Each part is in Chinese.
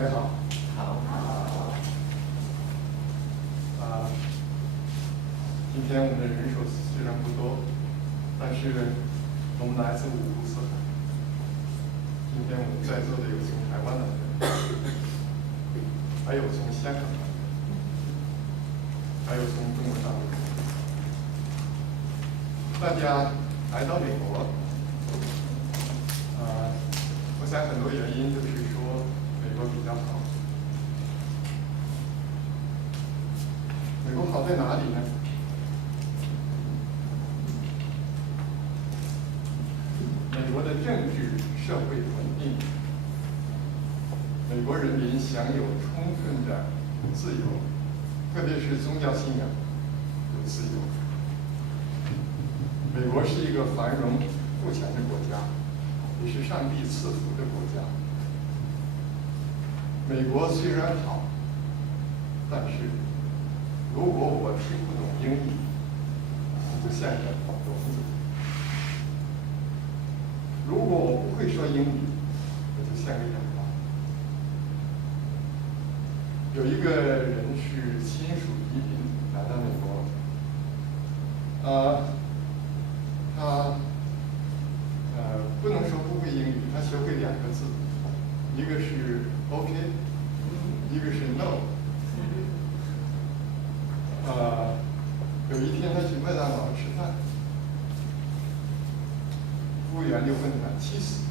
妹好。好。今天我们的人手虽然不多，但是我们来自五湖四海。今天我们在座的有从台湾来的，还有从香港来的，还有从中国大陆来的。大家来到美国，我想很多原因就是说美国比较好。美国好在哪里呢？美国的政治社会稳定，美国人民享有充分的自由，特别是宗教信仰有自由。美国是一个繁荣富强的国家，也是上帝赐福的国家。美国虽然好，但是如果我听不懂英语，我就像个聋子；如果我不会说英语，我就像个哑巴。有一个人是亲属移民来到美国，他不能说不会英语，他学会2个字，一个是 OK， 一个是 No。有一天他去麦当劳吃饭，服务员就问他cheese，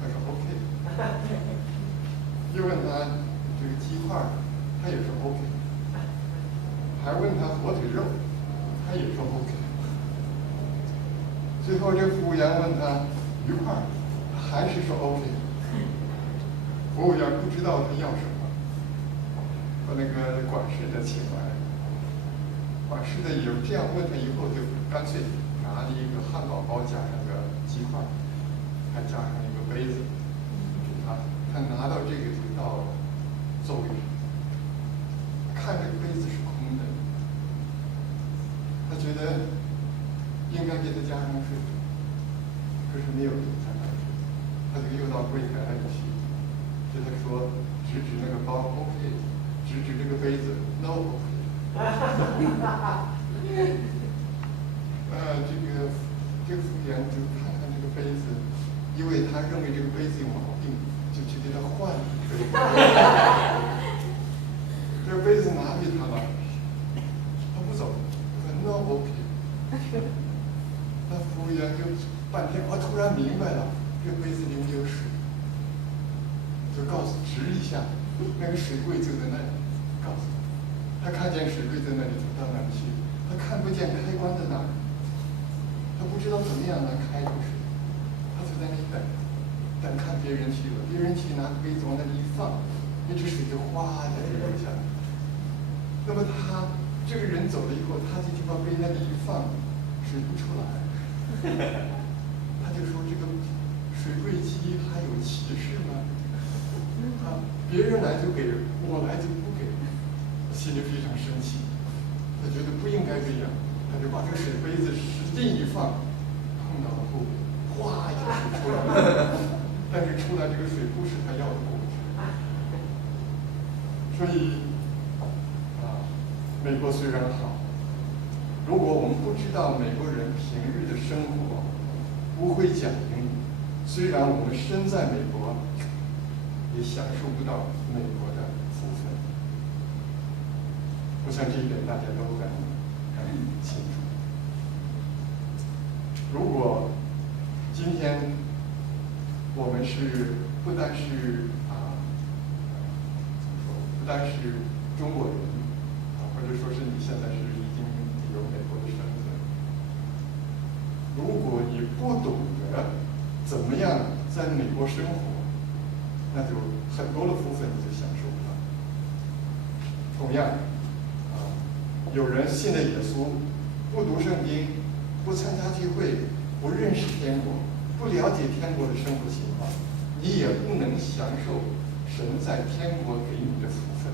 他说 OK， 又问他这个鸡块，他也说 OK， 还问他火腿肉，他也说 OK。最后这服务员问他鱼块，他还是说 OK。服务员不知道他要什么，把那个管事的请来。管事的有这样问他以后，就干脆拿了一个汉堡包，加上个鸡块，还加上一个杯子给他。他拿到这个就到座位上，看这个杯子是空的，他觉得应该给他加上水，可是没有加上水，他就又到柜台那里去，对他说，指指那个包 OK， 指指这个杯子 No OK。这个服务员就看看这个杯子，因为他认为这个杯子有毛病，就去给他换一个杯子。这个杯子拿给他了，他不走，他说 No OK。那服务员就半天，我突然明白了，这个杯子里面有水，就告诉指一下，那个水柜就在那里，告诉他看见水柜在那里，走到那里去，他看不见开关在哪儿，他不知道怎么样能开这个水，他就在那里等，等看别人去了，别人去拿杯子往那里一放，那只水就哗的就流下来。那么这个人走了以后，他就把杯那里一放，水不出来，他就说这个水柜机还有歧视吗？别人来就给，我来就不给。心里非常生气，他觉得不应该这样，他就把这个水杯子使劲一放，碰到了后面，哗一下水出来了，但是出来这个水不是他要的果汁。所以美国虽然好，如果我们不知道美国人平日的生活，不会讲英语，虽然我们身在美国，也享受不到美国的福分。我想这一点大家都很清楚。如果今天我们是不单是不单是中国人或者说是你现在是已经有美国的身份，如果你不懂得怎么样在美国生活，那就很多的福分你就享受不到。同样。有人信了耶稣，不读圣经，不参加聚会，不认识天国，不了解天国的生活情况，你也不能享受神在天国给你的福分。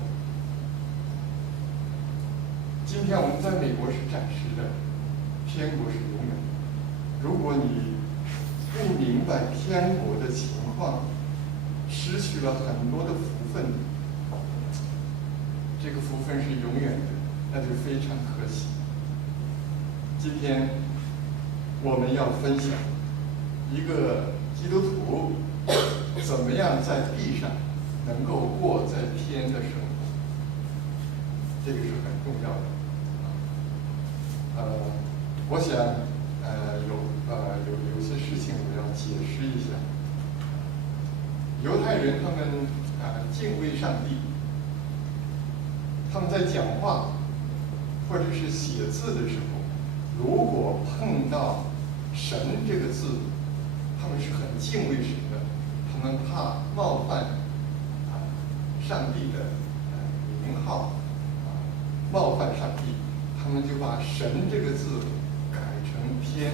今天我们在美国是暂时的，天国是永远的。如果你不明白天国的情况，失去了很多的福分，这个福分是永远的，那就非常可喜。今天我们要分享一个基督徒怎么样在地上能够过在天的生活，这个是很重要的。我想有些事情我要解释一下。犹太人他们敬畏上帝，他们在讲话或者是写字的时候，如果碰到神这个字，他们是很敬畏神的，他们怕冒犯上帝的名号，冒犯上帝，他们就把神这个字改成天，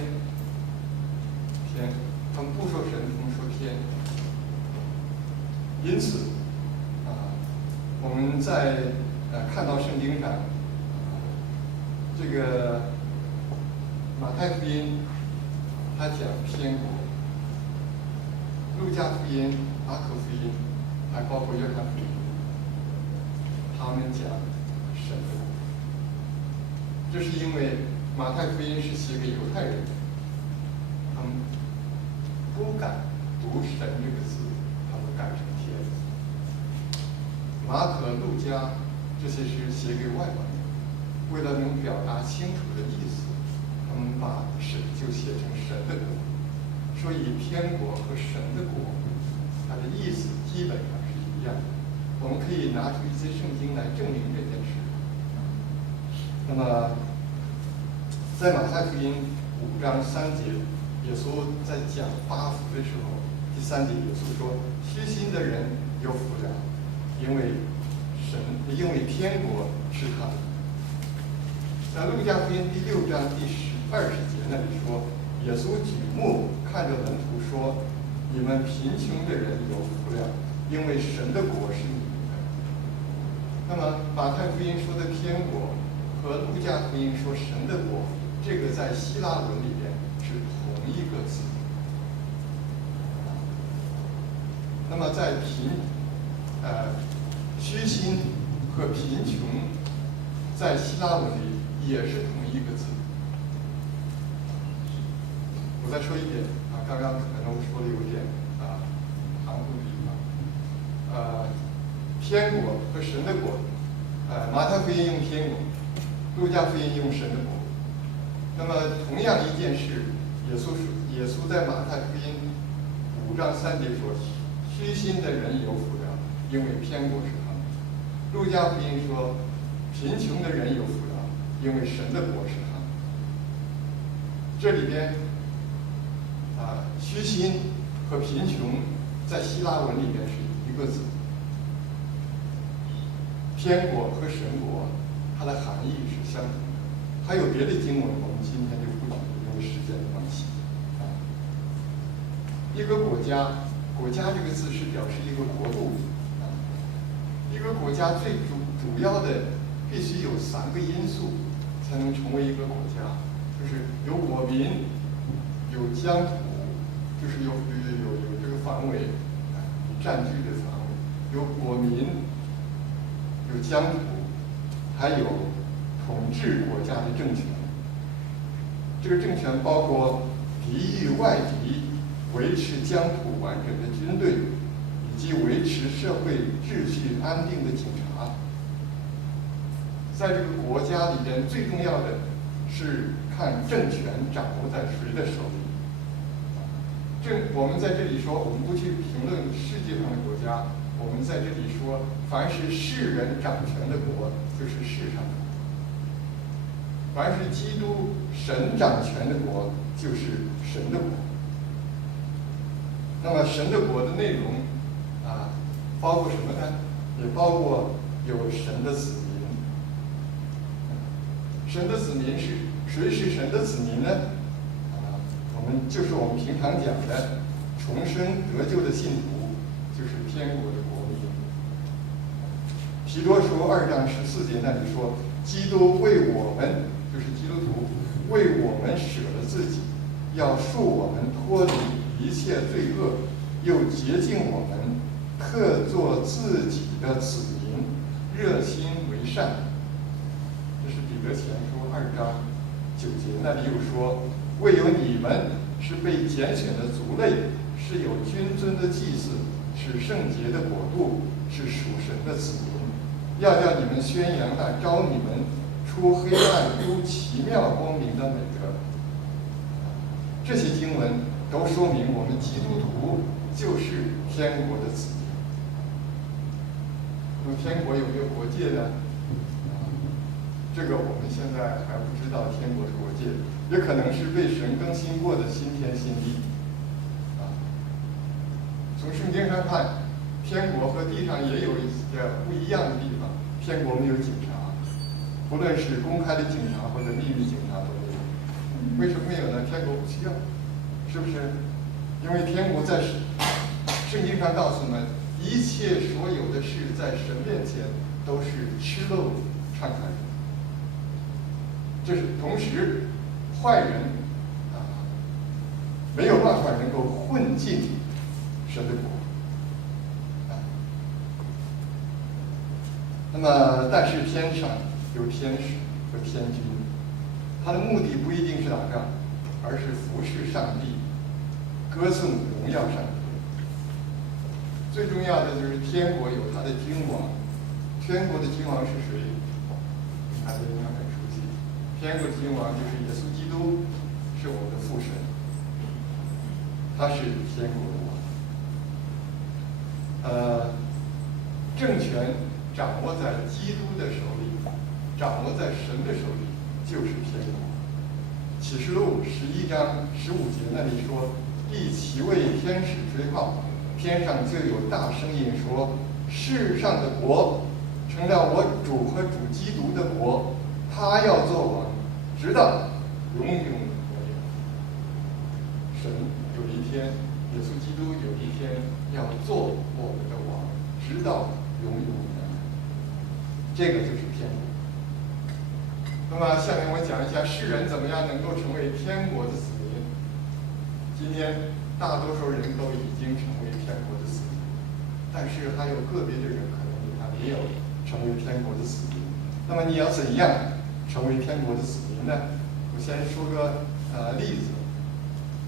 他们不说神，他们说天。因此，我们在看到圣经上，这个马太福音他讲天国，路加福音、马可福音，还包括约翰福音，他们讲神的国。这是因为马太福音是写给犹太人的，他们不敢读神这个字，他们改成天。马可、路加这些是写给外邦人，为了能表达清楚的意思，他们把神就写成神的国。所以天国和神的国，它的意思基本上是一样的。我们可以拿出一些圣经来证明这件事。那么，在马太福音5章3节，耶稣在讲八福的时候，第3节耶稣说：“虚心的人有福了，因为天国是他的。”在路加福音第6章第20节那里说，耶稣举目看着门徒说：“你们贫穷的人有福了，因为神的国是你们的。”那么马太福音说的天国和路加福音说神的国，这个在希腊文里边是同一个字。那么在虚心和贫穷，在希腊文里也是同一个字。我再说一遍刚刚可能我说的有点含糊的地方。天国和神的国，马太福音用天国，路加福音用神的国。那么同样一件事，耶稣在马太福音5章3节说：“虚心的人有福了，因为天国是他们。”路加福音说：“贫穷的人有福了，因为神的国是他们。”这里边虚心和贫穷在希腊文里面是一个字。天国和神国，它的含义是相同的。还有别的经文，我们今天就不讲，因为时间的关系。一个国家，国家这个字是表示一个国度。一个国家最主要的必须有3个因素才能成为一个国家，就是有国民，有疆土，就是有这个范围，占据的范围，有国民，有疆土，还有统治国家的政权。这个政权包括抵御外敌、维持疆土完整的军队，以及维持社会秩序安定的警察。在这个国家里边，最重要的是看政权掌握在谁的手里。我们在这里说，我们不去评论世界上的国家，我们在这里说，凡是世人掌权的国，就是世上的国；凡是基督神掌权的国，就是神的国。那么神的国的内容包括什么呢？也包括有神的子民。神的子民是谁？是神的子民呢？就是我们平常讲的重生得救的信徒，就是天国的国民。提多书2章14节那里说，基督为我们，就是基督徒，为我们舍了自己，要恕我们脱离一切罪恶，又洁净我们，特作自己的子民，热心为善。这是彼得前书2章9节，那里有说，唯有你们是被拣选的族类，是有君尊的祭司，是圣洁的国度，是属神的子民，要叫你们宣扬那招你们出黑暗入奇妙光明的美德。这些经文都说明我们基督徒就是天国的子民。那么天国有没有国界呢？这个我们现在还不知道天国的国界，也可能是被神更新过的新天新地。从圣经上看，天国和地上也有一些不一样的地方。天国没有警察，不论是公开的警察或者秘密警察都没有。为什么没有呢？天国不需要，是不是？因为天国在圣经上告诉我们，一切所有的事在神面前都是赤露敞开的。这是同时，坏人没有办法能够混进神的国。那么，但是天上有天使和天军，他的目的不一定是打仗，而是服侍上帝，歌颂荣耀上帝。最重要的就是天国有他的君王，天国的君王是谁？大家应该很熟悉。天国的君王就是耶稣基督，是我们的父神，他是天国的王。政权掌握在基督的手里，掌握在神的手里，就是天国。启示录11章15节那里说，第7位天使吹号，天上就有大声音说，世上的国成了我主和主基督的国，他要做王，直到永永远远。神有一天，耶稣基督有一天要做我们的王，直到永永远远。这个就是天国。那么下面我讲一下世人怎么样能够成为天国的子民。今天大多数人都已经成为天国的子民，但是还有个别的人可能还没有成为天国的子民。那么你要怎样成为天国的子民呢？我先说个例子。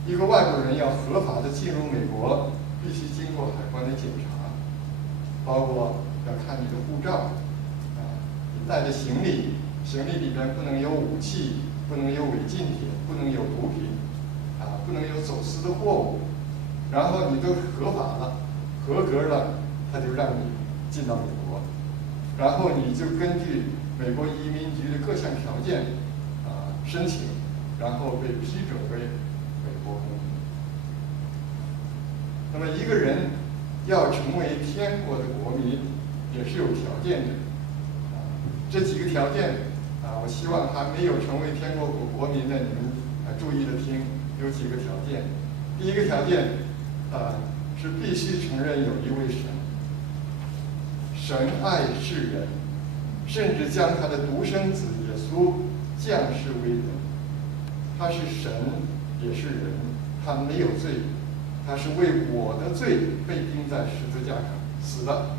一个外国人要合法的进入美国，必须经过海关的检查，包括要看你的护照，你带的行李，行李里边不能有武器，不能有违禁品，不能有毒品，不能有走私的货物。然后你都合法了，合格了，他就让你进到美国。然后你就根据美国移民局的各项条件申请，然后被批准为美国公民。那么一个人要成为天国的国民，也是有条件的。这几个条件我希望还没有成为天国国民的你们注意的听，有几个条件。第一个条件是必须承认有一位神，神爱世人，甚至将他的独生子耶稣降世为人。他是神，也是人，他没有罪，他是为我的罪被钉在十字架上死了，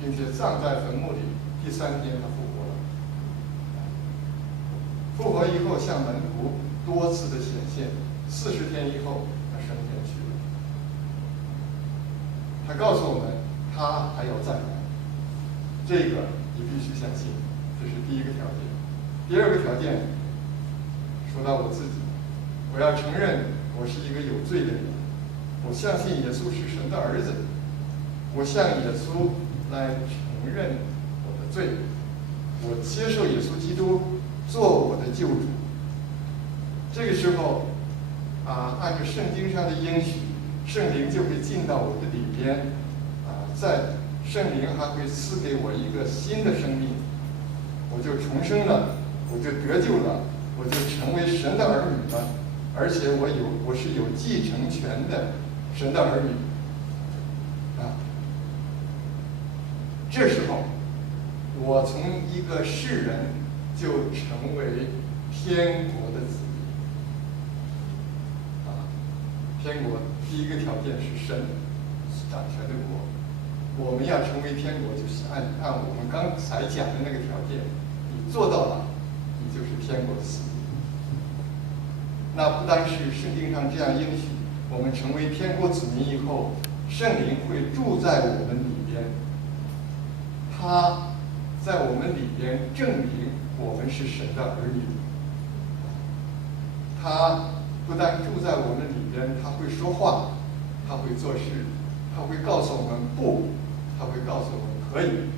并且葬在坟墓里，第3天他复活了。复活以后向门徒多次的显现，40天以后他升天去了。他告诉我们，他还要再来，这个你必须相信，这是第一个条件。第二个条件，说到我自己，我要承认我是一个有罪的人，我相信耶稣是神的儿子，我向耶稣来承认我的罪，我接受耶稣基督做我的救主。这个时候按照圣经上的应许，圣灵就会进到我的里边在圣灵还会赐给我一个新的生命，我就重生了，我就得救了，我就成为神的儿女了，而且我是有继承权的神的儿女这时候我从一个世人就成为天国的子民天国第一个条件是神掌权的国，我们要成为天国，就是按我们刚才讲的那个条件，你做到了，你就是天国的子民。那不单是圣经上这样应许，我们成为天国子民以后，圣灵会住在我们里边，他在我们里边证明我们是神的儿女。他不但住在我们里边，他会说话，他会做事，他会告诉我们不，他会告诉我们可以。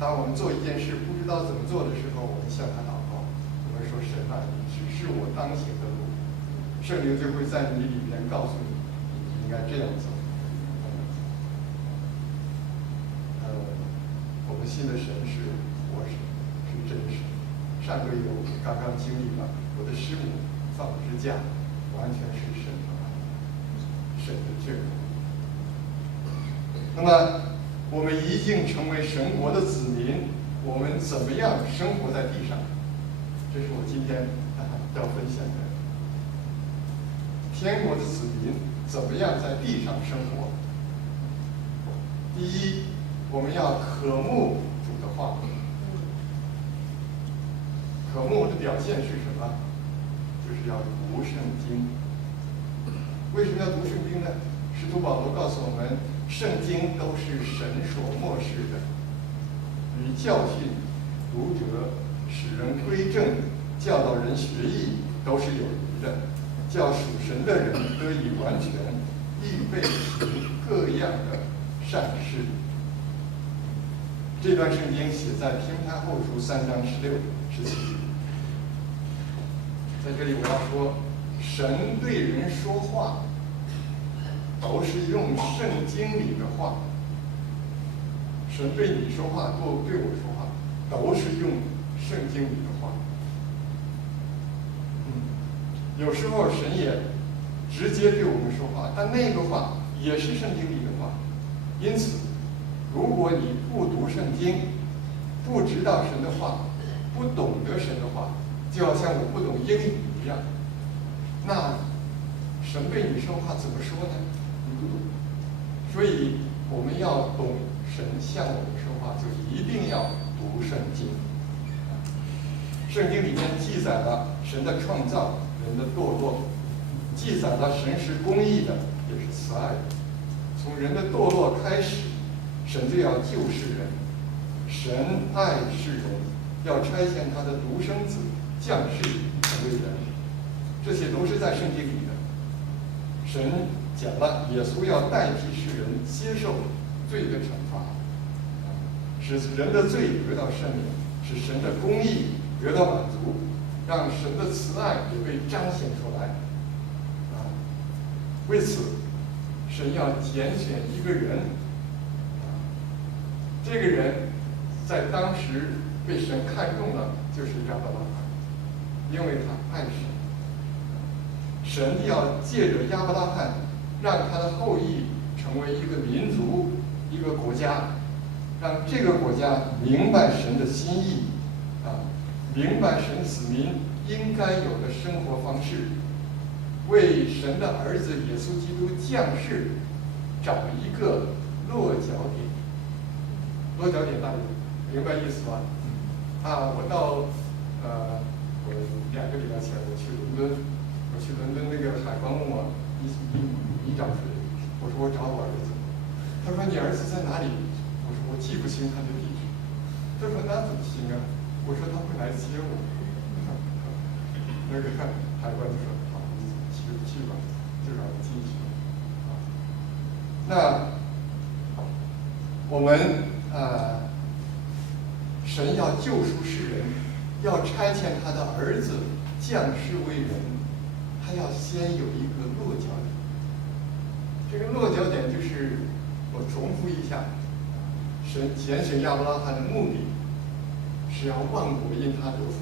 当我们做一件事不知道怎么做的时候，我们向他祷告，我们说神啊，你指示我当行的路，圣灵就会在你里面告诉你，你应该这样做。我们信的神是活神，是真神。上个月我们刚刚经历了我的师母放支架，完全是神的眷顾。那么我们一定成为神国的子民，我们怎么样生活在地上？这是我今天要分享的。天国的子民怎么样在地上生活？第一，我们要渴慕主的话。渴慕的表现是什么？就是要读圣经。为什么要读圣经呢？使徒保罗告诉我们，圣经都是神所默示的，以教训、读者、使人归正、教导人学艺，都是有余的，叫属神的人得以完全，预备行各样的善事。这段圣经写在提摩太后书3章16、17节。在这里我要说，神对人说话，都是用圣经里的话。神对你说话，对我说话，都是用圣经里的话。有时候神也直接对我们说话，但那个话也是圣经里的话。因此，如果你不读圣经，不知道神的话，不懂得神的话，就好像我不懂英语一样，那神对你说话怎么说呢？你不懂。所以我们要懂神向我们说话，就一定要读圣经。圣经里面记载了神的创造，人的堕落，记载了神是公义的，也是慈爱的。从人的堕落开始，神就要救世人。神爱世人，要差遣他的独生子降世成为人，这些都是在圣经里的。神讲了，耶稣要代替世人接受罪的惩罚，使人的罪得到赦免，使神的公义得到满足，让神的慈爱也被彰显出来。为此，神要拣选一个人，这个人在当时被神看中了，就是亚伯拉罕，因为他爱神。神要借着亚伯拉罕，让他的后裔成为一个民族、一个国家，让这个国家明白神的心意，明白神子民应该有的生活方式，为神的儿子耶稣基督降世找一个落脚点。落脚点大家明白意思吧？我到我2个礼拜前我去伦敦，那个海关问我你找谁？我说我找我儿子。他说你儿子在哪里？我说我记不清他的地址。他说那怎么行啊？我说他会来接我。那个海关就说好，你去吧，就让我进去。那我们神要救赎世人，要差遣他的儿子降世为人，他要先有一个落脚点。这个落脚点就是我重复一下，神拣选亚伯拉罕的目的是要万国因他得福，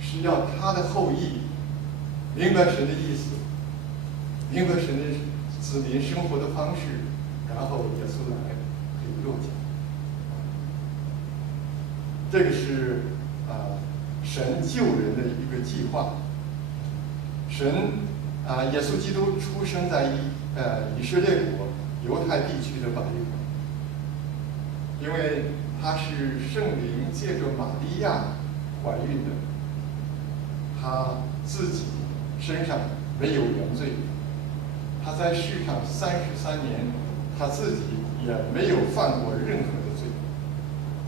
是要他的后裔明白神的意思，明白神的子民生活的方式，然后耶稣来可以落脚。这个是神救人的一个计划。神耶稣基督出生在以色列国犹太地区的伯利恒，因为她是圣灵借着玛利亚怀孕的，她自己身上没有原罪，她在世上33年，她自己也没有犯过任何的罪，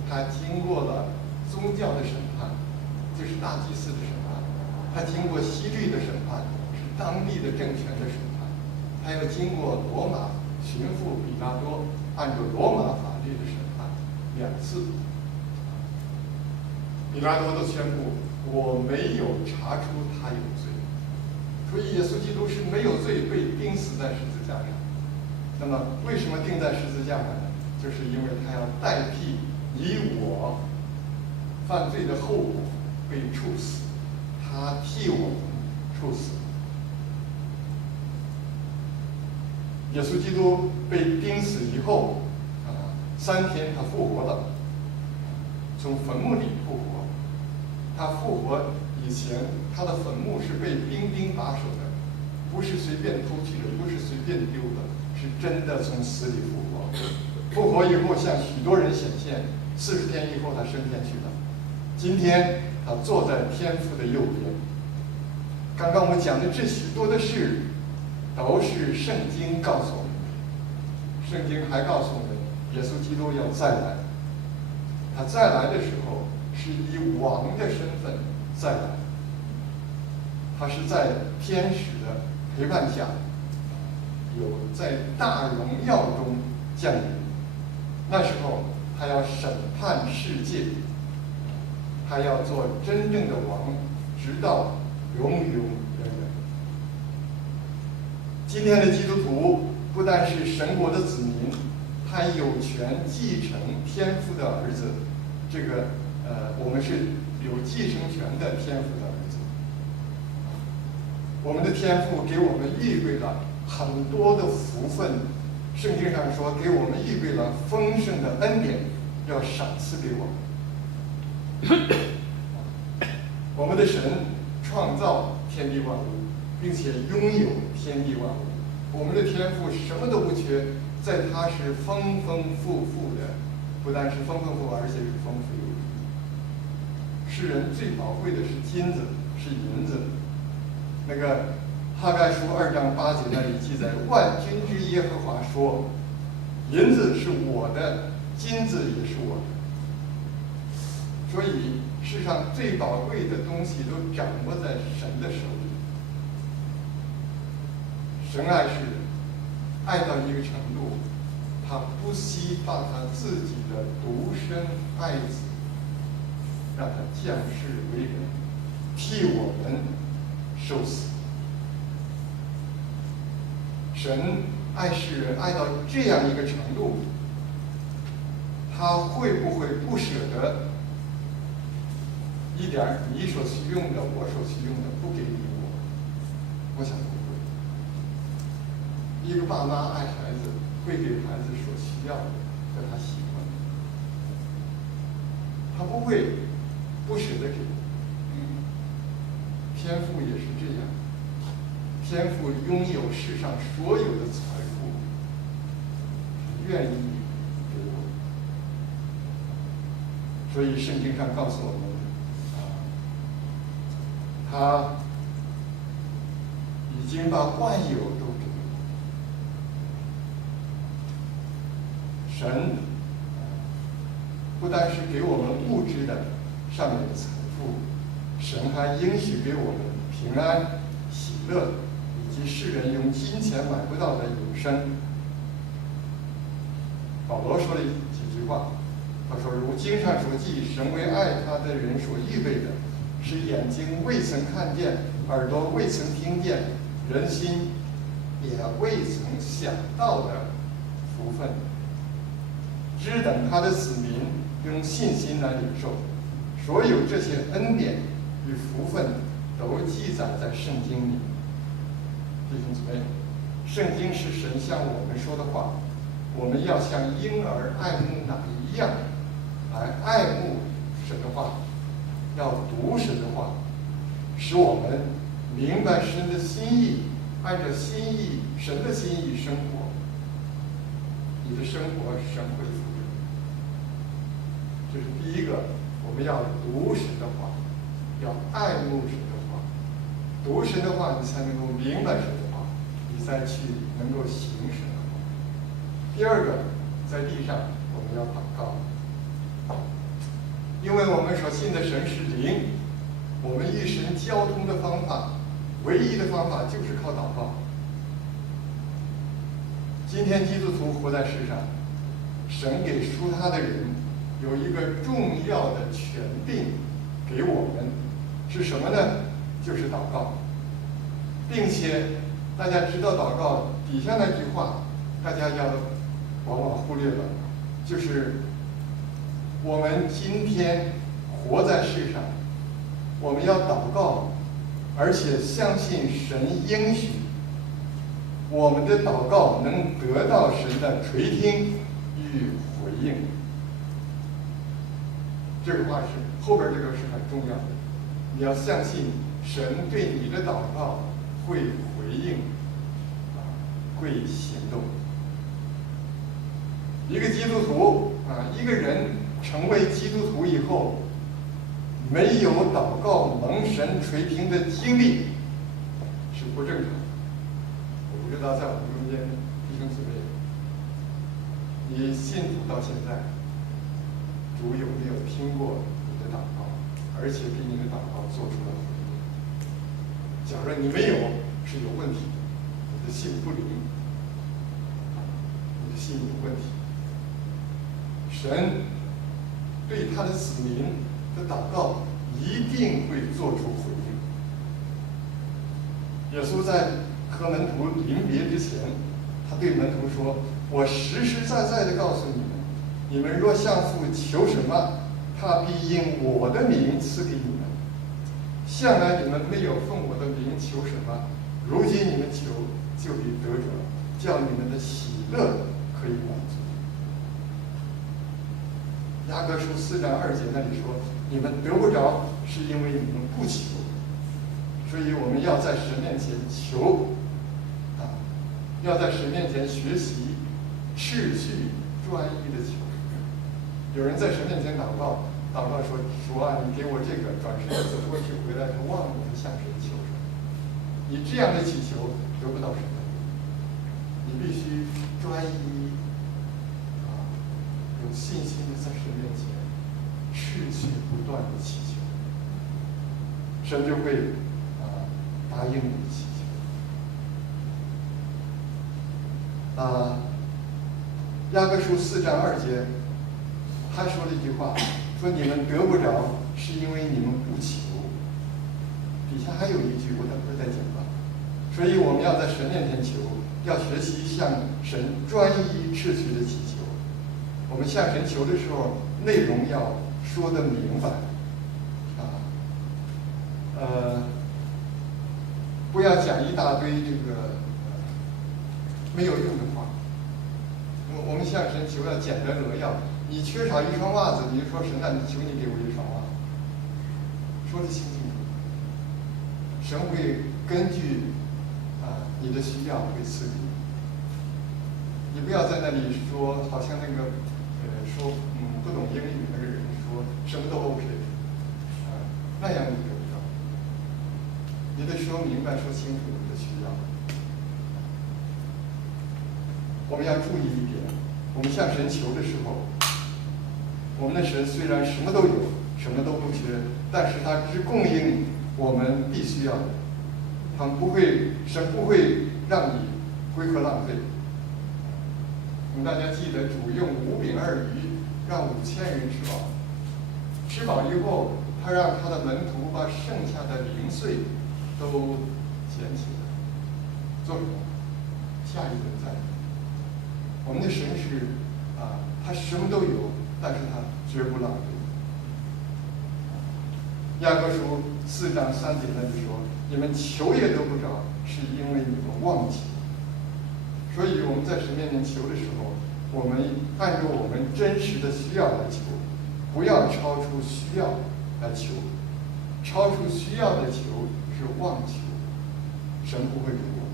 她经过了宗教的审判，就是大祭司的审判，她经过希律的审判，是当地的政权的审判，她又经过罗马巡抚比拉多按照罗马法律的审判2次。比拉多都宣布我没有查出他有罪，所以耶稣基督是没有罪被钉死在十字架上。那么为什么钉在十字架上呢？就是因为他要代替你我犯罪的后果被处死，他替我们处死。耶稣基督被钉死以后，3天他复活了，从坟墓里复活。他复活以前，他的坟墓是被兵丁把守的，不是随便偷去的，不是随便丢的，是真的从死里复活。复活以后向许多人显现，40天以后他升天去了。今天他坐在天父的右边。刚刚我们讲的这许多的事，都是圣经告诉我们的。圣经还告诉我们，耶稣基督要再来。他再来的时候，是以王的身份再来。他是在天使的陪伴下，有在大荣耀中降临。那时候，他要审判世界，他要做真正的王，直到永永远远。今天的基督徒不但是神国的子民，他有权继承天父的儿子。这个我们是有继承权的天父的儿子。我们的天父给我们预备了很多的福分，圣经上说给我们预备了丰盛的恩典，要赏赐给我们。我们的神创造天地万物，并且拥有天地万物。我们的天父什么都不缺，在他是丰丰富富的，不但是丰丰富富，而且是丰富有余。世人最宝贵的是金子，是银子。那个哈该书2章8节那里记载，万军之耶和华说：“银子是我的，金子也是我的。”所以世上最宝贵的东西都掌握在神的手里。神爱世人，爱到一个程度，他不惜把他自己的独生爱子，让他降世为人，替我们受死。神爱世人爱到这样一个程度，他会不会不舍得一点你所需用的，我所需用的不给你我？我想不会。一个爸妈爱孩子，会给孩子所需要的和他喜欢的，他不会不舍得给。天父也是这样，天父拥有世上所有的财富，愿意给我。所以圣经上告诉我们，他已经把万有都给我。神不单是给我们物质的上面的财富，神还应许给我们平安、喜乐，以及世人用金钱买不到的永生。保罗说了几句话，他说：“如经上所记，神为爱他的人所预备的，是眼睛未曾看见，耳朵未曾听见，人心也未曾想到的福分。只等他的子民用信心来领受。所有这些恩典与福分都记载在圣经里。”弟兄姊妹，圣经是神向我们说的话，我们要像婴儿爱慕奶一样来爱慕神的话，要读神的话，使我们明白神的心意，按照心意、神的心意生活。你的生活神会福的。这是第一个，我们要读神的话，要爱慕神的话，读神的话，你才能够明白神的话，你再去能够行神的话。第二个，在地上我们要祷告，因为我们所信的神是灵，我们与神交通的方法，唯一的方法就是靠祷告。今天基督徒活在世上，神给属他的人有一个重要的权柄给我们，是什么呢？就是祷告，并且大家知道祷告底下那句话，大家要往往忽略了，就是我们今天活在世上，我们要祷告，而且相信神应许我们的祷告能得到神的垂听与回应。这个话是后边这个是很重要的，你要相信神对你的祷告会回应，会行动。一个基督徒一个人成为基督徒以后，没有祷告蒙神垂听的经历是不正常的。我不知道在我们中间弟兄姊妹，你信主到现在，主有没有听过你的祷告，而且给你的祷告做出了回应？假如你没有，是有问题的，你的信不灵，你的信有问题。神对他的子民的祷告一定会做出回应。耶稣在和门徒临别之前，他对门徒说：“我实实在在的告诉你们，你们若向父求什么，他必因我的名赐给你们。向来你们没有奉我的名求什么，如今你们求，就必得着，叫你们的喜乐可以满足。”雅各书4章2节那里说：“你们得不着，是因为你们不求。”所以我们要在神面前求，要在神面前学习秩序专一的求。有人在神面前祷告，说你给我这个，转身走过去回来，他忘了他向谁求什么。你这样的祈求得不到神的，你必须专一，有信心的在神面前持续不断的祈求，神就会答应你的祈求。雅各书4章2节，他说了一句话，说你们得不着，是因为你们不求。底下还有一句，我等会儿再讲吧。所以我们要在神面前求，要学习向神专一秩序的祈求。我们向神求的时候，内容要说得明白，不要讲一大堆这个没有用的话。我们向神求要简单扼要。你缺少一双袜子，你就说神啊，你求你给我一双袜子，说得清清楚楚。神会根据你的需要会赐给你。你不要在那里说，好像那个说不懂英语那个人说什么都 OK，那样你得不到。你得说明白、说清楚你的需要。我们要注意一点，我们向神求的时候，我们的神虽然什么都有，什么都不缺，但是他只供应我们必须要的，神不会让你挥霍浪费。大家记得主用5饼2鱼让5000人吃饱，吃饱以后，他让他的门徒把剩下的零碎都捡起来，做什么？下一顿再。我们的神是他什么都有，但是他绝不浪费。雅各书4章3节那里说：“你们求也得不着，是因为你们忘记。”所以我们在神面前求的时候，我们按照我们真实的需要来求，不要超出需要来求。超出需要的求是妄求，神不会给我们。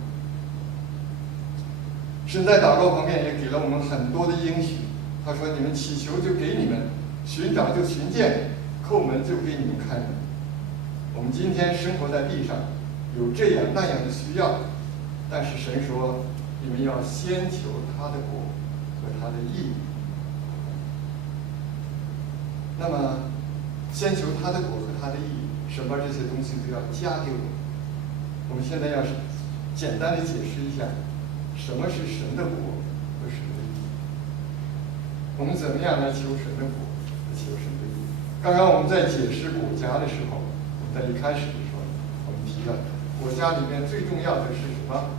神在祷告方面也给了我们很多的应许。他说：“你们祈求就给你们，寻找就寻见，叩门就给你们开门。我们今天生活在地上，有这样那样的需要，但是神说，你们要先求他的国和他的义。那么，先求他的国和他的义，什么这些东西都要加给我们。我们现在要简单的解释一下，什么是神的国和神的义。我们怎么样来求神的国和求神的义？刚刚我们在解释国家的时候，我们在一开始的时候，我们提了国家里面最重要的是什么？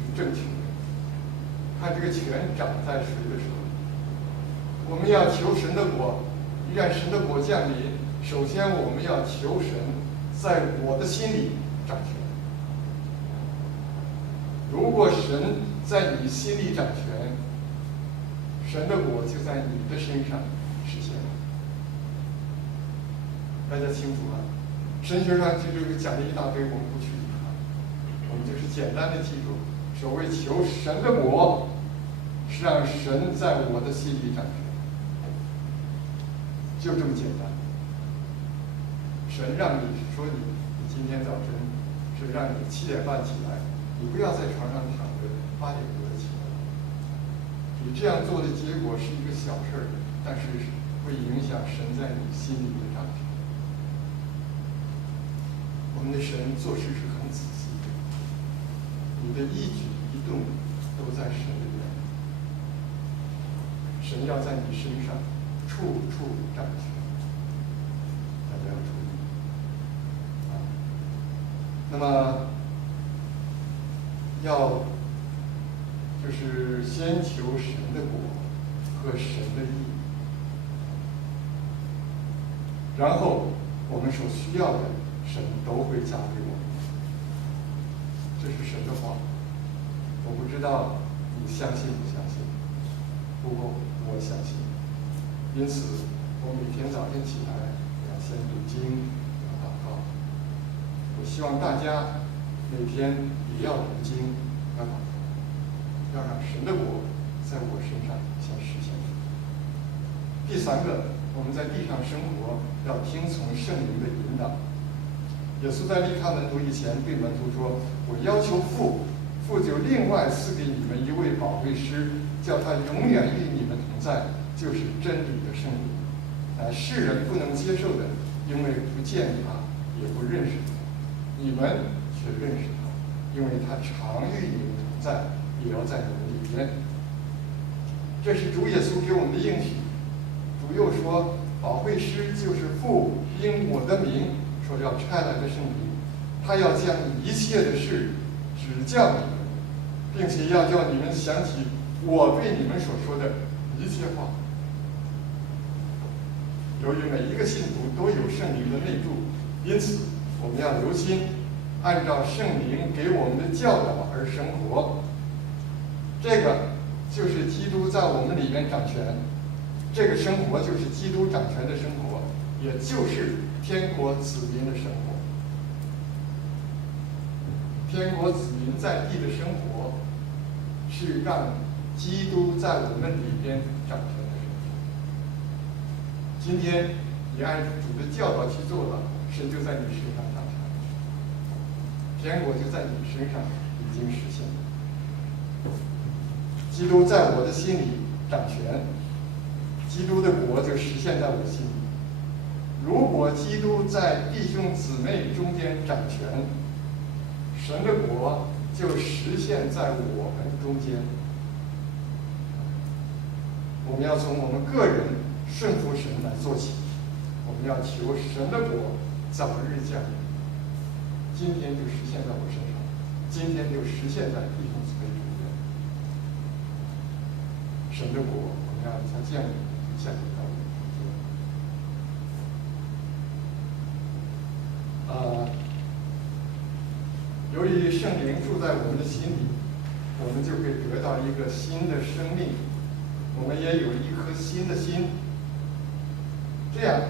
是政权。看这个权掌在谁的手里。我们要求神的国，让神的国降临。首先，我们要求神在我的心里掌权。如果神在你心里掌权，神的国就在你的身上实现了。大家清楚吗？神学上就讲了一大堆，我们不去理它，我们就是简单的记住，所谓求神的国，是让神在我的心里掌权。就这么简单。神让你说你今天早晨是让你7点半起来，你不要在床上躺着8点多起来。你这样做的结果是一个小事儿，但是会影响神在你心里的掌权。我们的神做事是很仔细的，你的一举一动都在神的眼里。神要在你身上处处掌权，大家要注意啊。那么要就是先求神的国和神的义，然后我们所需要的神都会加给我们。这是神的话，我不知道你相信不相信，不过我相信。因此，我每天早晨起来要先读经，要祷告。我希望大家每天也要读经，要祷告，要让神的国在我身上先实现。第三个，我们在地上生活要听从圣灵的引导。耶稣在离开门徒以前对门徒说：“我要求父，父就另外赐给你们一位保惠师，叫他永远与你们同在。”就是真理的圣灵，世人不能接受的，因为不见他，也不认识他；你们却认识他，因为他常与你们同在，也要在你们里边。这是主耶稣给我们的应许。主又说，保惠师就是父因我的名说要差来的圣灵，他要将一切的事指教你们，并且要叫你们想起我对你们所说的一切话。由于每一个信徒都有圣灵的内助，因此我们要留心，按照圣灵给我们的教导而生活。这个就是基督在我们里面掌权，这个生活就是基督掌权的生活，也就是天国子民的生活。天国子民在地的生活，是让基督在我们里边掌权。今天你按主的教导去做了，神就在你身上掌权，天国就在你身上已经实现了。基督在我的心里掌权，基督的国就实现在我心里。如果基督在弟兄姊妹中间掌权，神的国就实现在我们中间。我们要从我们个人顺服神来做起，我们要求神的国早日降临。今天就实现在我身上，今天就实现在弟兄姊妹中间。神的国，我们要它降临，降临到我们中间。由于圣灵住在我们的心里，我们就会得到一个新的生命，我们也有一颗新的心。这样，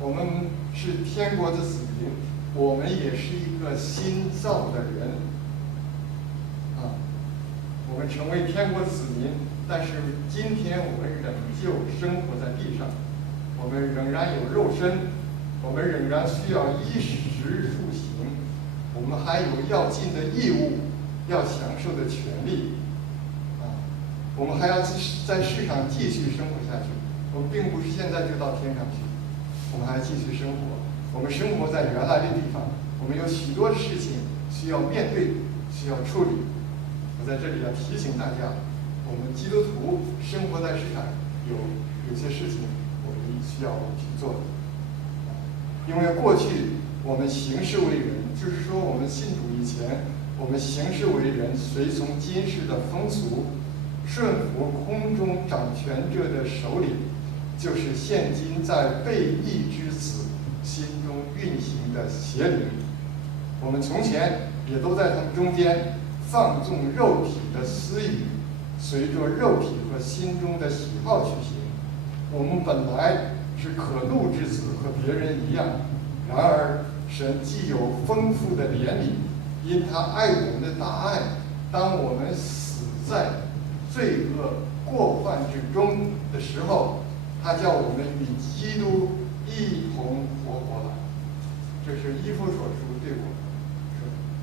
我们是天国的子民，我们也是一个新造的人。我们成为天国子民，但是今天我们仍旧生活在地上，我们仍然有肉身，我们仍然需要衣食住行，我们还有要尽的义务，要享受的权利，我们还要在世上继续生活下去。我们并不是现在就到天上去，我们还继续生活。我们生活在原来的地方，我们有许多的事情需要面对，需要处理。我在这里要提醒大家，我们基督徒生活在世上，有些事情我们需要去做的。因为过去我们行事为人，就是说我们信主以前，我们行事为人随从今世的风俗，顺服空中掌权者的手里，就是现今在悖逆之子心中运行的邪灵。我们从前也都在他们中间放纵肉体的私欲，随着肉体和心中的喜好去行。我们本来是可怒之子，和别人一样。然而神既有丰富的怜悯，因他爱我们的大爱，当我们死在罪恶过患之中的时候，他叫我们与基督一同活过来。这是以弗所书对我们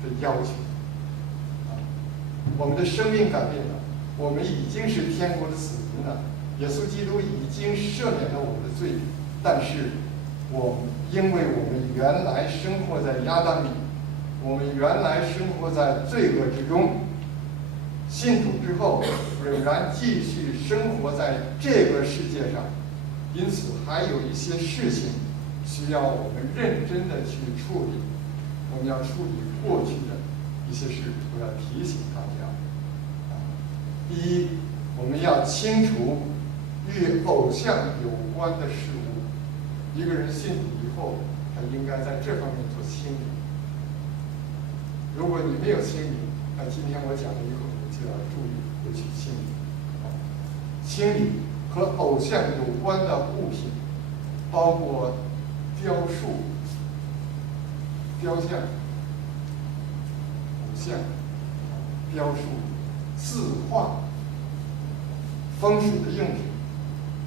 的要求。我们的生命改变了，我们已经是天国的子民了。耶稣基督已经赦免了我们的罪，但是因为我们原来生活在亚当里，我们原来生活在罪恶之中，信主之后仍然继续生活在这个世界上，因此还有一些事情需要我们认真的去处理。我们要处理过去的一些事，我要提醒大家。第一，我们要清除与偶像有关的事物。一个人信主以后，他应该在这方面做清理。如果你没有清理，那今天我讲了以后，你就要注意回去清理。清理和偶像有关的物品，包括雕塑、雕像、偶像、雕塑、字画、风水的用品，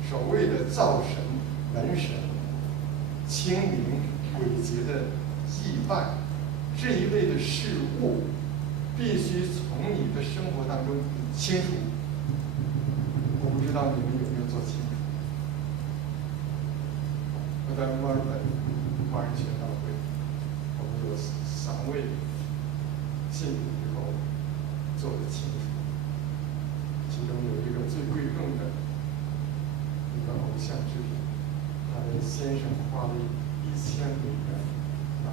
所谓的灶神、门神、清明、鬼节的祭拜，这一类的事物，必须从你的生活当中清除。我不知道你们有没有做清楚。我在墨尔本华人宣道会，我们有3位信主以后做了清楚，其中有一个最贵重的一个偶像制品，他的先生花了1000美元来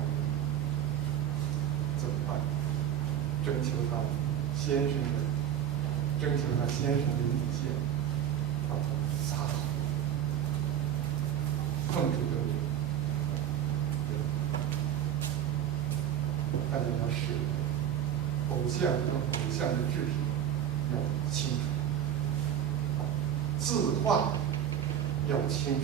怎么办？征求他先生的意见，把它撒好，奉主得名。大家要是偶像和偶像的制品要清楚，字画要清楚。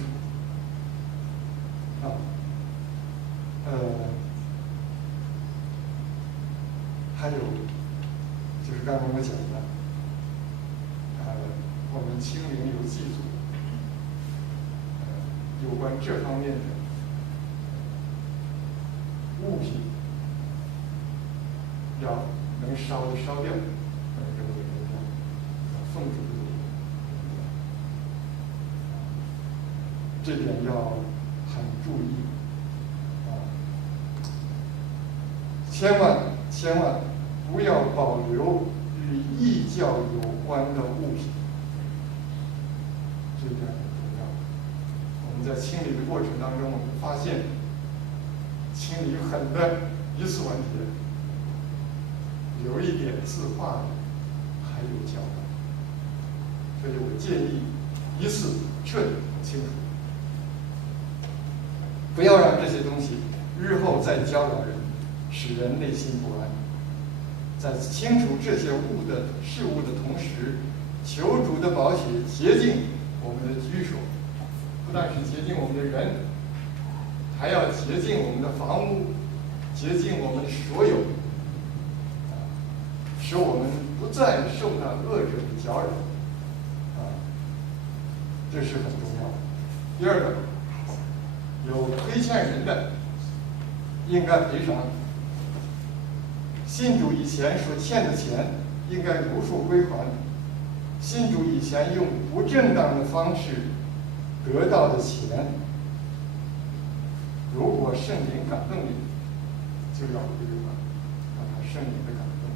还有就是刚才我讲的，我们清明有祭祖，有关这方面的物品，要能烧的烧掉，扔的扔掉，奉主的名，这点要很注意。千万不要保留与异教有关的物品，这点很重要。我们在清理的过程当中，我们发现清理很的一次完结，有一点字画的还有教导，所以我建议一次彻底清楚，不要让这些东西日后再教导人，使人内心不安。在清除这些事物的同时，求主的宝血洁净我们的居所，不但是洁净我们的人，还要洁净我们的房屋，洁净我们的所有，使我们不再受那恶者的搅扰。这是很重要的。第二个，有亏欠人的，应该赔偿。信主以前所欠的钱，应该如数归还。信主以前用不正当的方式得到的钱，如果圣灵感动你，就要归还，让他圣灵的感动。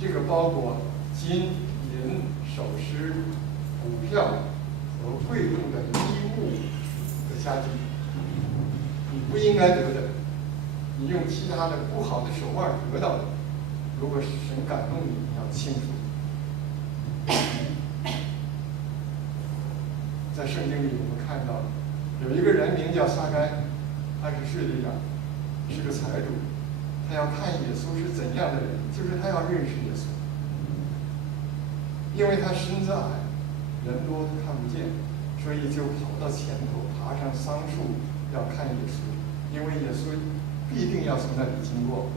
这个包括金银首饰、股票和贵重的衣物和家具，你不应该得的，你用其他的不好的手腕得到的，如果神感动你，你要清楚。在圣经里我们看到，有一个人名叫撒该，他是税吏长，是个财主，他要看耶稣是怎样的人，就是他要认识耶稣。因为他身子矮，人多他看不见，所以就跑到前头，爬上桑树要看耶稣，因为耶稣必定要从那里经过。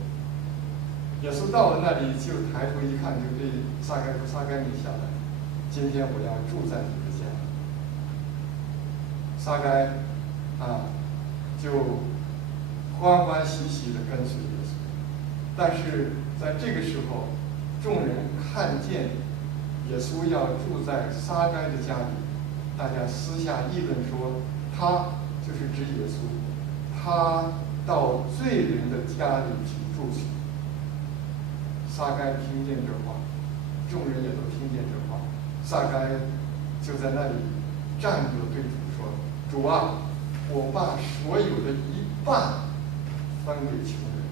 耶稣到了那里，就抬头一看，就对撒该说：“撒该，你下来，今天我要住在你的家。”撒该就欢欢喜喜地跟随耶稣。但是在这个时候，众人看见耶稣要住在撒该的家里，大家私下议论说，他就是指耶稣，他到罪人的家里去住去。撒该听见这话，众人也都听见这话，撒该就在那里站着对主说：“主啊，我把所有的一半分给穷人，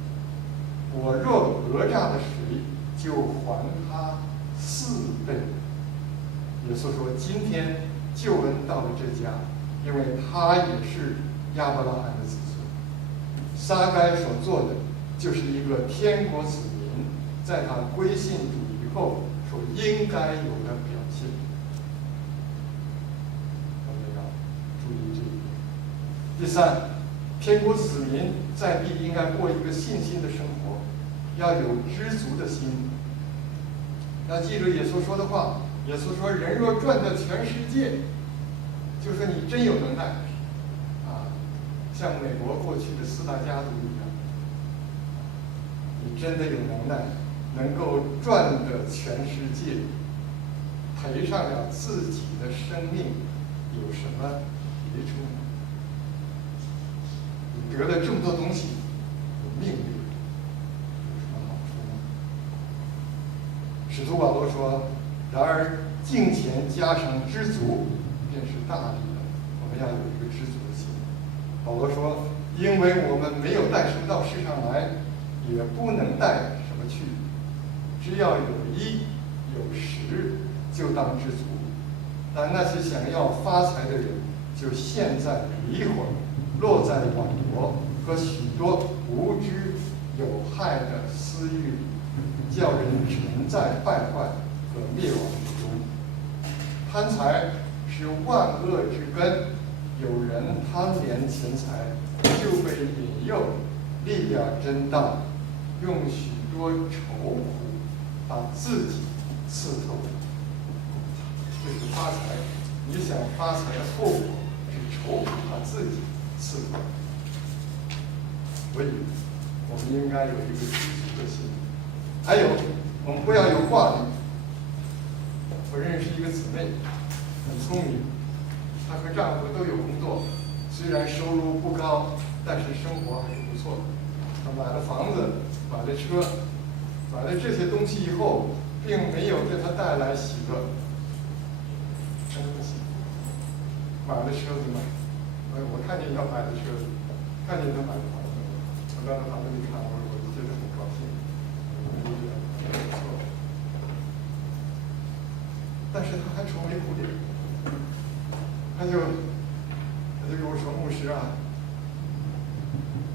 我若讹诈了谁，就还他4倍。”耶稣说：“今天救恩到了这家，因为他也是亚伯拉罕的子孙。”撒该所做的，就是一个天国子民在他归信主以后所应该有的表现。我们要注意这一点。第三，天国子民在地应该过一个信心的生活，要有知足的心。要记住耶稣说的话，耶稣说：“人若赚得全世界，就说你真有能耐像美国过去的4大家族一样，你真的有能耐，能够赚得全世界，赔上了自己的生命，有什么别处呢？你得了这么多东西，有命运，有什么好处呢？”使徒保罗说：“然而敬虔加上知足，便是大利了。”我们要有一个知足的心。保罗说：“因为我们没有带什么到世上来，也不能带什么去，只要有衣有食，就当知足。但那些想要发财的人，就陷在迷惑，落在网罗和许多无知有害的私欲里，叫人沉在败坏和灭亡之中。贪财是万恶之根，有人贪恋钱财，就被引诱，离了真道，用许多愁苦把自己刺透了。”这是发财，你想发财的后果是愁苦把自己刺透。所以，我们应该有一个知足的心。还有，我们不要有挂虑。我认识一个姊妹，很聪明，她和丈夫都有工作，虽然收入不高，但是生活还是不错的。她买了房子，买了车，买了这些东西以后，并没有给她带来喜乐。真的喜，买了车子嘛，我看见要买的车子，看见他买的房子，我到他房子里看，我觉得很高兴，我觉得不错。但是他还愁眉苦脸，他就跟我说：“牧师啊，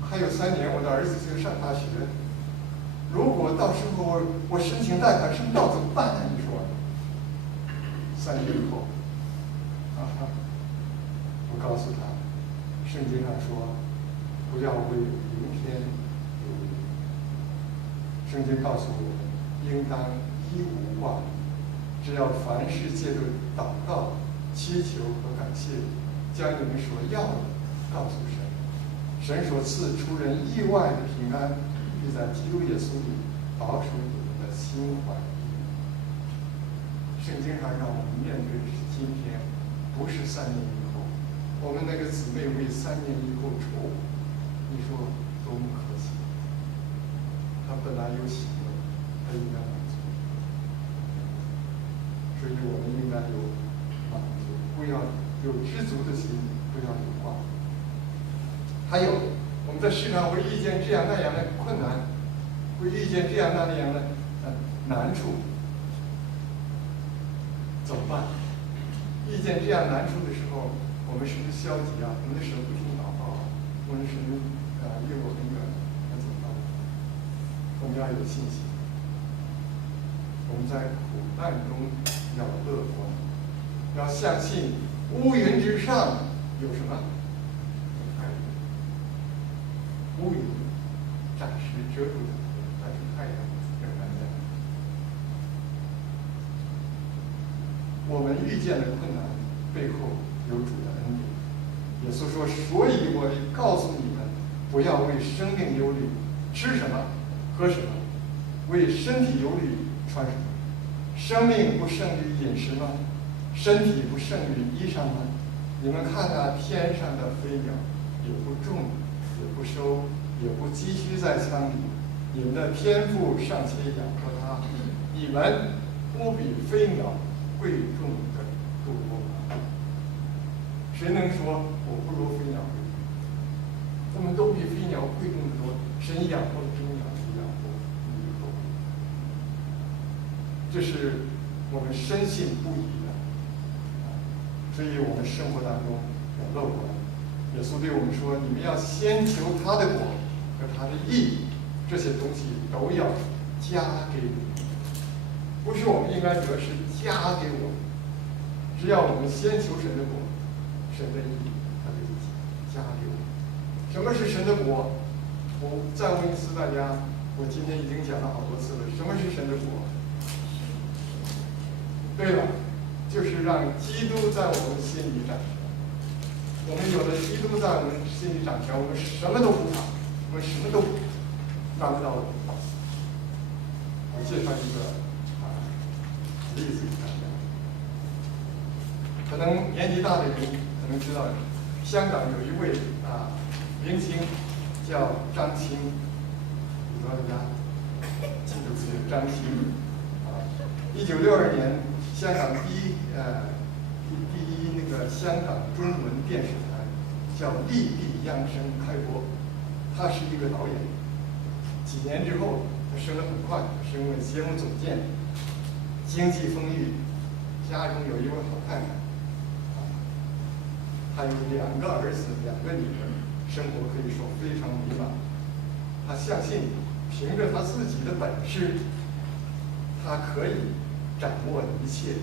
还有3年我的儿子就上大学，如果到时候我申请贷款申不到怎么办呢？你说？3年以后。”我告诉他，圣经上说，不要为明天忧虑。圣经告诉我们，应当一无挂虑，只要凡事借着祷告、祈求和感谢，将你们所要的告诉神。神所赐出人意外的平安，必在基督耶稣里保守你们的心怀意念。圣经上让我们面对的是今天，不是3年以后。我们那个姊妹为3年以后愁，你说多么可惜！她本来有喜乐，她应该满足，所以我们应该有满足，不要有知足的心，不要有挂虑。还有，我们在世上会遇见这样那样的困难，会遇见这样那样的难处，怎么办？遇见这样难处的时候，我们是不是消极啊？我们的神不听祷告啊？我们的神离我很远，那怎么办？我们要有信心。我们在苦难中要乐观，要相信乌云之上有什么？乌云暂时遮住它，但是太阳仍然在。我们遇见的困难背后有主的恩典。耶稣说：“所以我告诉你们，不要为生命忧虑，吃什么，喝什么；为身体忧虑，穿什么。生命不胜于饮食吗？身体不胜于衣裳吗？你们看那天上的飞鸟，也不种，也不收，也不积蓄在仓里，你们的天父尚且养活它，你们不比飞鸟贵重的多吗？谁能说我不如飞鸟贵重？我们都比飞鸟贵重的多。神养活的飞鸟，养活你和我，这是我们深信不疑的。所以我们生活当中要乐观。耶稣对我们说：“你们要先求他的国和他的义，这些东西都要加给你们。”不是我们应该得，是加给我们。只要我们先求神的国、神的义、他的义，加给我们。什么是神的国？我再问一次大家，我今天已经讲了好多次了。什么是神的国？对了，就是让基督在我们心里掌权。我们有了基督在我们心里掌权，我们什么都不怕，我们什么都拿不到我。我介绍一个例子给大家。可能年纪大的人可能知道，香港有一位明星叫张青，不知道大家记不记得张青？1962年，香港第一那个香港中文电视台叫丽丽央声开播，他是一个导演。几年之后，他升得很快，升为节目总监，经济丰裕，家中有一位好太太，他有2个儿子，2个女儿，生活可以说非常美满。他相信，凭着他自己的本事，他可以掌握一切。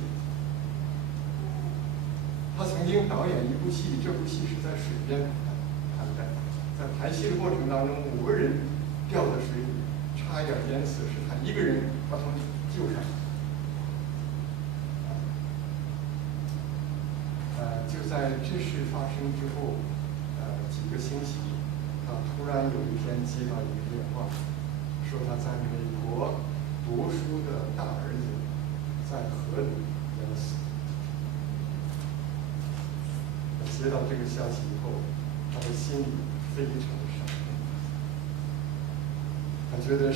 他曾经导演一部戏，这部戏是在水边拍的，在排戏的过程当中，5个人掉在水里，差一点淹死，是他一个人把他们救上。就在这事发生之后，几个星期，他突然有一天接到一个电话，说他在美国读书的大儿子在河里淹死。接到这个消息以后，他的心里非常的伤痛。他觉得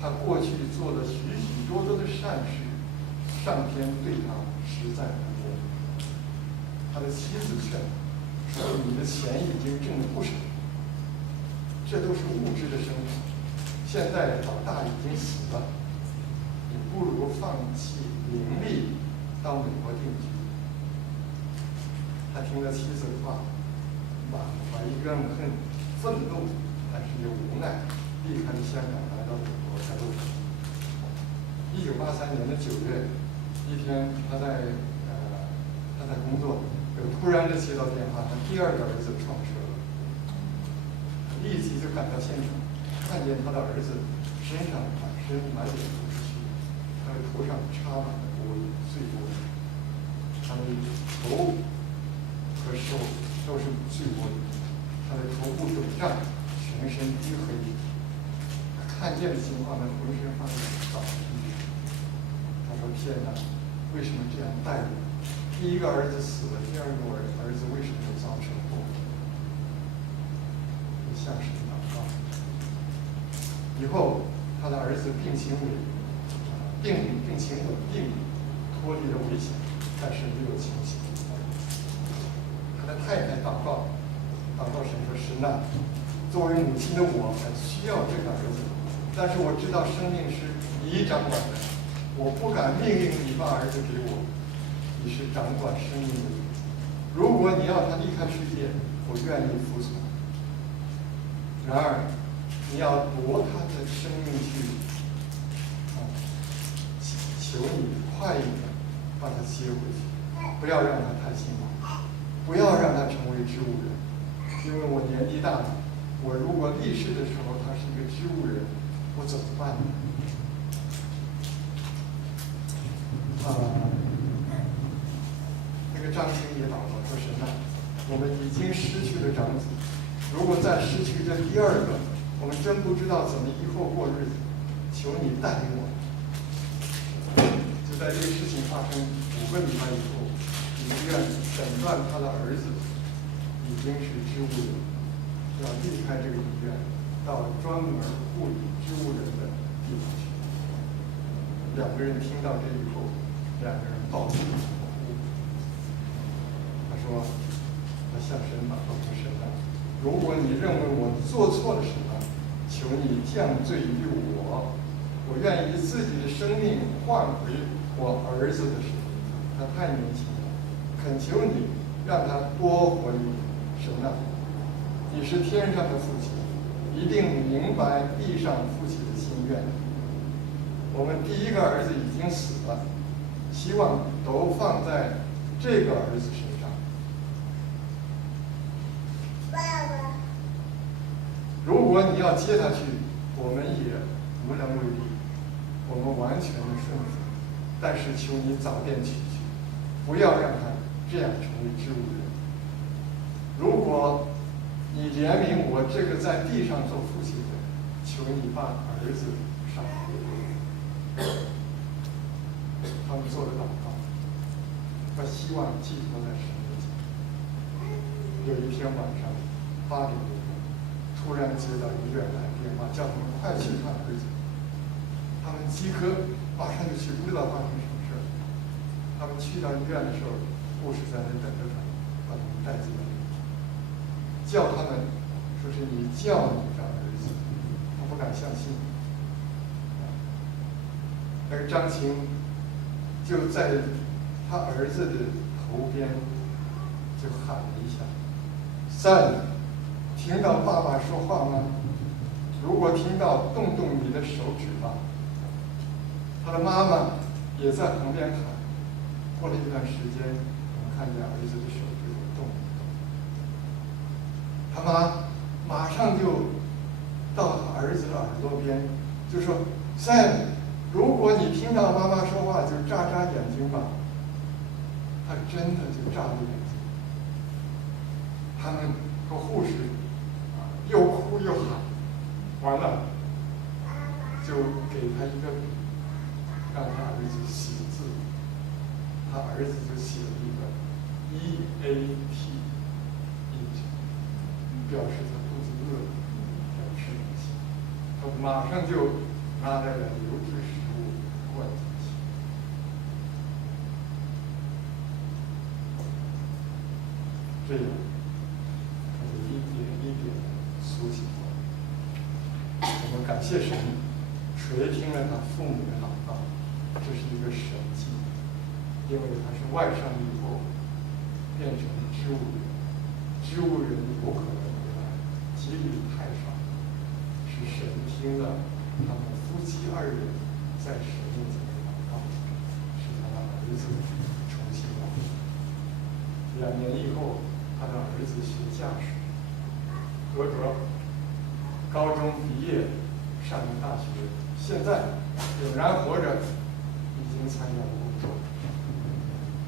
他过去做了许许多多的善事，上天对他实在不公。他的妻子劝他说：“你的钱已经挣了不少，这都是物质的生活。现在老大已经死了，你不如放弃名利，到美国定居。”他听了妻子的话，满怀怨恨、愤怒，但是又无奈，离开了香港，来到美国在路上。1983年9月，一天他在工作，突然的接到电话，他第2个儿子撞车了，立即就赶到现场，看见他的儿子身上满身满脸都是血，他的头上插满了玻璃碎玻璃。他的头和手都是罪过的，他的头部肿胀，全身黢黑。看见的情况呢，浑身发抖。他说：“天哪，为什么这样待我？第一个儿子死了，第二个儿子为什么又遭车祸？”向神祷告。以后他的儿子病情稳定，脱离了危险，但是没有清醒。他的太太祷告神说：“神啊，作为母亲的我很需要这个儿子，但是我知道生命是你掌管的，我不敢命令你把儿子给我，你是掌管生命的。如果你要他离开世界，我愿意服从。然而，你要夺他的生命去，求你快一点把他接回去，不要让他太辛苦，不要让他成为植物人，因为我年纪大了，我如果离世的时候他是一个植物人，我怎么办呢？”那个张青也祷告说：“神啊，我们已经失去了长子，如果再失去这第二个，我们真不知道怎么以后过日子，求你带领我们。”就在这个事情发生5个礼拜以后，医院诊断他的儿子已经是植物人，要离开这个医院，到专门护理植物人的地方去。2个人听到这以后，2个人抱头痛哭。他说：“他向神祷告说：神啊，如果你认为我做错了什么，求你降罪于我，我愿意自己的生命换回我儿子的生命。他太年轻了，恳求你让他多活一点。神啊，你是天上的父亲，一定明白地上父亲的心愿。我们第一个儿子已经死了，希望都放在这个儿子身上。如果你要接他去，我们也无能为力，我们完全的顺服。但是求你早点取去，不要让他这样成为植物人。如果你怜悯我这个在地上做父亲的，求你把儿子赏回。”他们做了祷告，把希望寄托在神面前。有一天晚上8点多，突然接到医院来电话，叫他们快去看儿子。他们即刻马上就去，不知道发生什么事。他们去到医院的时候，护士在那等着他，把他们带进来，叫他们说是你叫你的儿子，他不敢相信。那个张晴就在他儿子的头边就喊了一下：“Son，听到爸爸说话吗？如果听到，动动你的手指吧。”他的妈妈也在旁边喊。过了一段时间，我们看见儿子的手就动一动。他妈马上就到他儿子的耳朵边，就说：“Sam，如果你听到妈妈说话，就眨眨眼睛吧。”他真的就眨了眼睛。他们和护士又哭又喊，完了就给他一个笔，让他儿子写字。他儿子就写了一个 EAT， 表示他肚子饿了，要吃东西。他马上就拿来了流质食物灌进去。这样，他就一点一点苏醒过来。我们感谢神，垂听了他父母的祷告，这是一个神迹，因为他是外伤以后变成植物人，植物人有可能回来，几率太少，是神听了他们夫妻2人在神面前的祷告，使他的儿子重新来。2年以后，他的儿子学驾驶，合格，高中毕业，上了大学，现在仍然活着，已经参加了工作。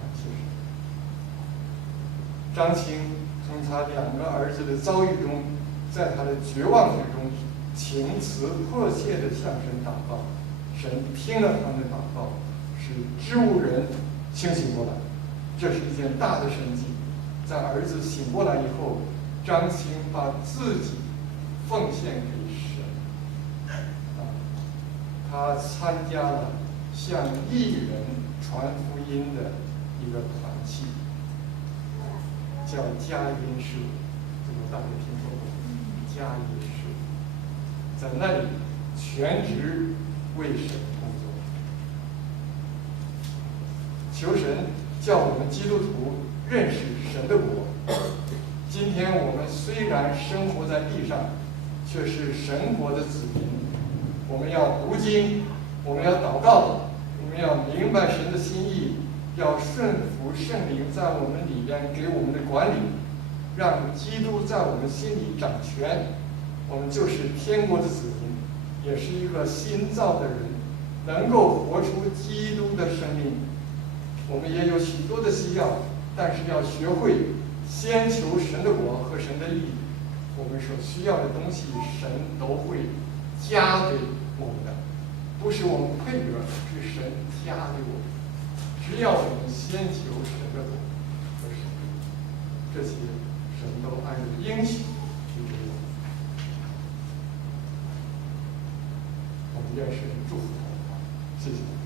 感谢神。张青从他2个儿子的遭遇中，在他的绝望之中，情辞迫切地向神祷告，神听了他们的祷告，使植物人清醒过来，这是一件大的神迹。在儿子醒过来以后，张青把自己奉献给神，他参加了向异人传福音的一个团契，叫佳音社，这个大家听说过？佳音社，在那里全职为神工作。求神叫我们基督徒认识神的国。今天我们虽然生活在地上，却是神国的子民。我们要读经，我们要祷告，我们要明白神的心意，要顺服圣灵在我们里边给我们的管理，让基督在我们心里掌权。我们就是天国的子民，也是一个新造的人，能够活出基督的生命。我们也有许多的需要，但是要学会先求神的国和神的义。我们所需要的东西，神都会加给我们的，不是我们配得，是神加给我们。只要我们先求神的国和神的义，这些神都按着应许去给我们。我们愿神祝福他，谢谢。